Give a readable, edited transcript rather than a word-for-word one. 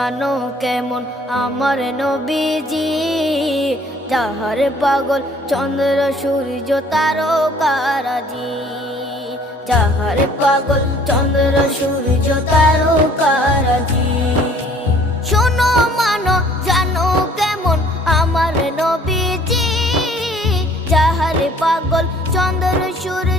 জানো কেমন আমার নবীজি, যাহার পাগল চন্দ্র সূর্য তারকারাজি, যাহার পাগল চন্দ্র সূর্য তারকারাজি। শোনো মানো জানো কেমন আমার নবীজি, যাহার পাগল চন্দ্র সূর্য